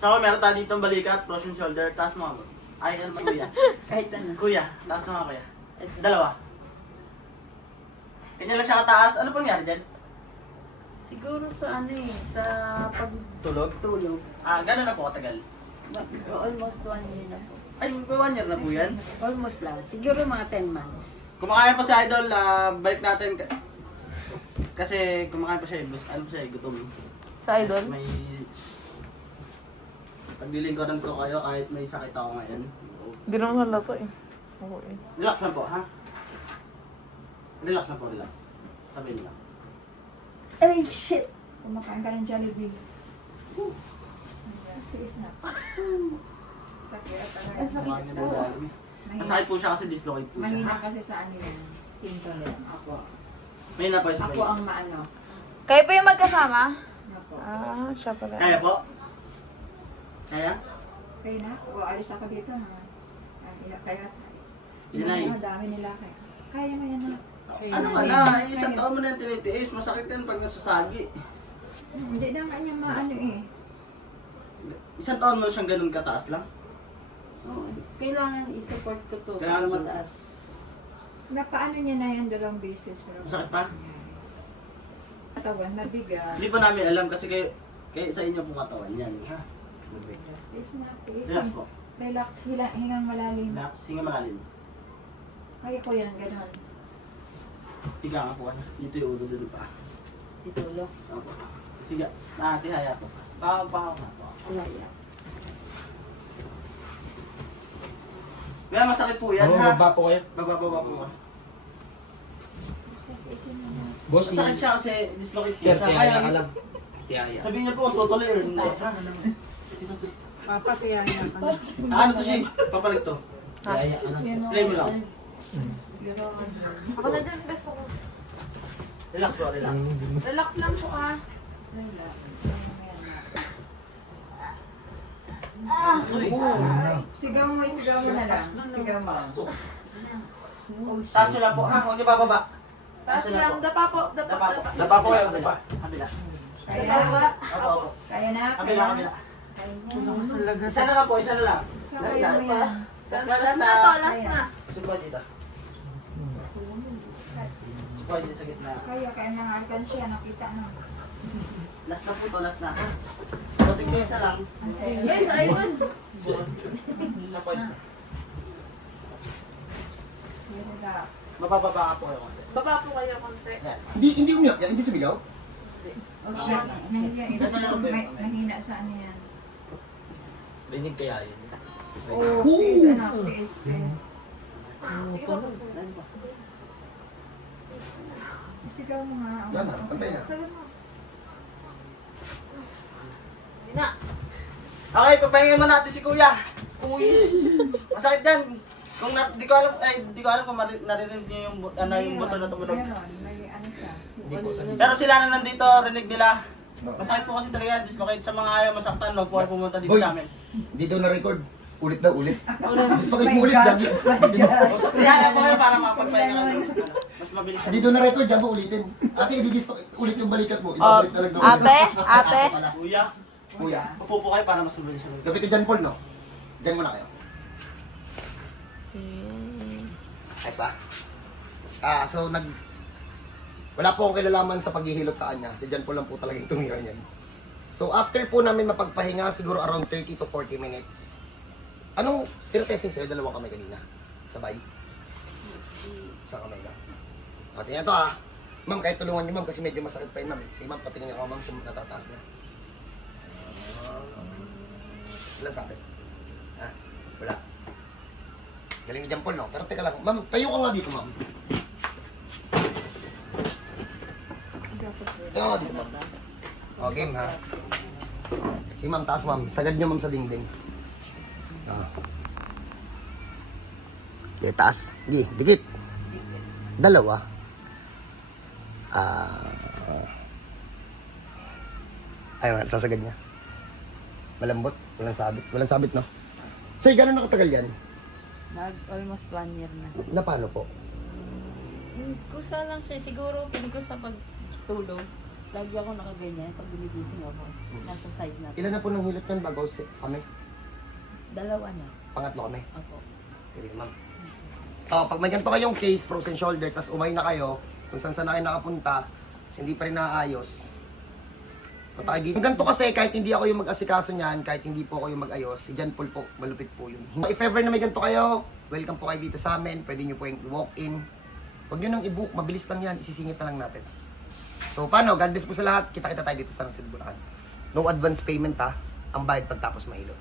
So, meron tayo dito balikat, frozen shoulder, taas mo ako. Ay, ano ba kuya? Kahit ano. Kuya, taas mo nga kuya. Dalawa. Ganyan lang siya kataas. Ano pong nangyari dyan? Siguro sa ano eh, sa Tulog? pagtulog. Ah, gano'n na po katagal? Almost 1 year na po. Ay, 1 year na po yan. Almost lang. Siguro mga 10 months. Kumakain po si Idol, balik natin. Kasi kumakain pa siya, ano pa siya, gutom. Sa idol? May... Paglilingkuran ko kayo kahit may sakit ako ngayon. Hindi naman halata eh. Okay. Relax lang po, ha? Relax lang po, relax. Sabihin lang. Ay, shit! Kumakain ka ng Jollibee. Tiis na. Sakit at aray. Samahan niyo na yung masakit po siya kasi dislocate po siya. Mahina Ha? kasi sa ano yan. Internet. Ako. May na po isa Ako ang maano. Kayo po yung magkasama? Ako. Ah, siya pala. Kaya po? Kaya? Kaya na? O alis ako dito na. Kaya. Sinay. Dami nila kaya. Kaya mo yan na. Ano ka na? Isang taon mo na yung tinitiis. Masakit yan pag nasasagi. Hindi naman niya maano eh. Isang taon mo siyang ganun kataas lang? Oo. Kailangan i-support ko to. Kailangan Para mo- mataas. Napaano niya na yan 2 beses. Pero Masakit pa? katawan, mabigat. Hindi pa namin alam kasi kayo sa inyo pong katawan yan. Ha? Tiis na, tiis. Relax po. Relax, hingang malalim. Relax. Hinga malalim. Kaya ko yan, gano'n. Higa nga po. Dito yung ulo dito pa. Titulo. Opo. Higa. Tihaya po. Pakaw nga po. Alaya. Kaya masakit po yan, Oo, ha? baba po kayo. Bababa po. Basta tiisin mo na. Boss, Masakit siya kasi dislocate po sir, siya. tiyaya ka lang. Tiyaya. Sabihin niyo po kung tutuloy or hindi. Ha? Papatiyaya ka na. Ano to siya? Papalit to. Tiyaya ka lang. Play mo lang. Ako na dyan, best ako. Relax po, relax. Relax lang po ah. Relax. Sigaw mo na lang. Sigaw mo. Taas nyo lang po, ha? Huwag niyo bababa. Taas lang, dapa po, dapa, Dapa po. dapa. Dapa po kayo, dapa. Kabila. Kaya Opo, na. opo. Kaya na. Kabila, kabila. Kaya Isa na lang po, isa na lang. Last na. mo yan. Last Last na. na to, last na. Subukan dito. Subukan dito sa gitna. Kaya mga alkansya, nakita na. Last na po to, last na. Konting days na lang. Yes, idol. Napoy. Relax. Mabababa ka po kayo konti. Baba po kayo konti. Yan. Hindi umiyak yan, hindi sumigaw. Okay. Mahina sa ano yan. Rinig kaya yun. Oh, tiis, anak. Tiis, tiis. Sigaw mo nga. Yan na, pantay na. Na. Okay, pagpahingan mo natin si Kuya. Uy. Masakit yan. Kung di ko alam, di ko alam kung narinig niyo yung, yung buto na tumunog. Meron, may ano siya. Hindi po sabi. Pero sila na nandito, rinig nila. Masakit po kasi talaga yan, dislocate sa mga ayaw masaktan, wag po kayo pumunta dito Boy. sa amin. Hindi daw na-record. Ulit daw, ulit. Gusto kayo mo ulit, Jagi. Kaya po kayo para mapagpahinga ka ng mas mabilis Hindi yan. daw na-record, Jagi, ulitin. Ate, hindi gusto ulit yung balikat mo. Ibabalik na lang daw. Ate, ate. Kuya, Kuya. upo po kayo para mas mabilis yan. Kapit Jan Paul, no? Diyan muna kayo. Ayos ba? So wala po akong kilalaman sa paghihilot sa kanya. Si Jan Paul lang po talaga yung tumira niyan. So after po namin mapagpahinga, siguro around 30 to 40 minutes. Anong tiro-testing sa'yo? Dalawang kamay kanina. Sabay. Sa kamay lang. O, tingnan to ah. Ma'am, kahit tulungan niyo ma'am kasi medyo masakit pa yun ma'am. Si ma'am, patingin niyo ako ma'am kung natataas na. Wala sabi. Ha? Wala. Galing ni Jan Paul, no? Pero teka lang. Ma'am, tayo ka nga dito, ma'am. Tayo ka dito, ma'am. O, game, ha? Si ma'am, taas, ma'am. Sagad niyo, ma'am, sa dingding. Okay, taas. Di, dikit. Dalawa. Ayun, sasagad niya. Malambot. Walang sabit. Walang sabit, no? Sir, gano'n nakatagal yan? Almost 1 year na. Na paano po? Kusa lang siya. Siguro, piling ko sa pagtulog. Lagi ako nakaganyan pag gumigising ako. Nasa side na. Ilan na po nang hilot yan bago kami? 2 na. Pangatlo kami. Ako. Sige, ma'am. So, pag may ganito kayong case, frozen shoulder, tas umay na kayo, kung saan na kayo nakapunta, tas hindi pa rin naayos, punta kayo dito. Yung ganito kasi, kahit hindi ako yung mag-asikaso niyan, kahit hindi po ako yung mag-ayos, si John Paul po, malupit po yun. If ever na may ganito kayo, welcome po kayo dito sa amin, pwede nyo po yung walk-in. Huwag nyo nang i-book, mabilis lang yan, isisingit na lang natin. So, paano? God bless po sa lahat, kita-kita tayo dito sa Bulacan. No advance payment ha, ang bayad pagtapos mahilo.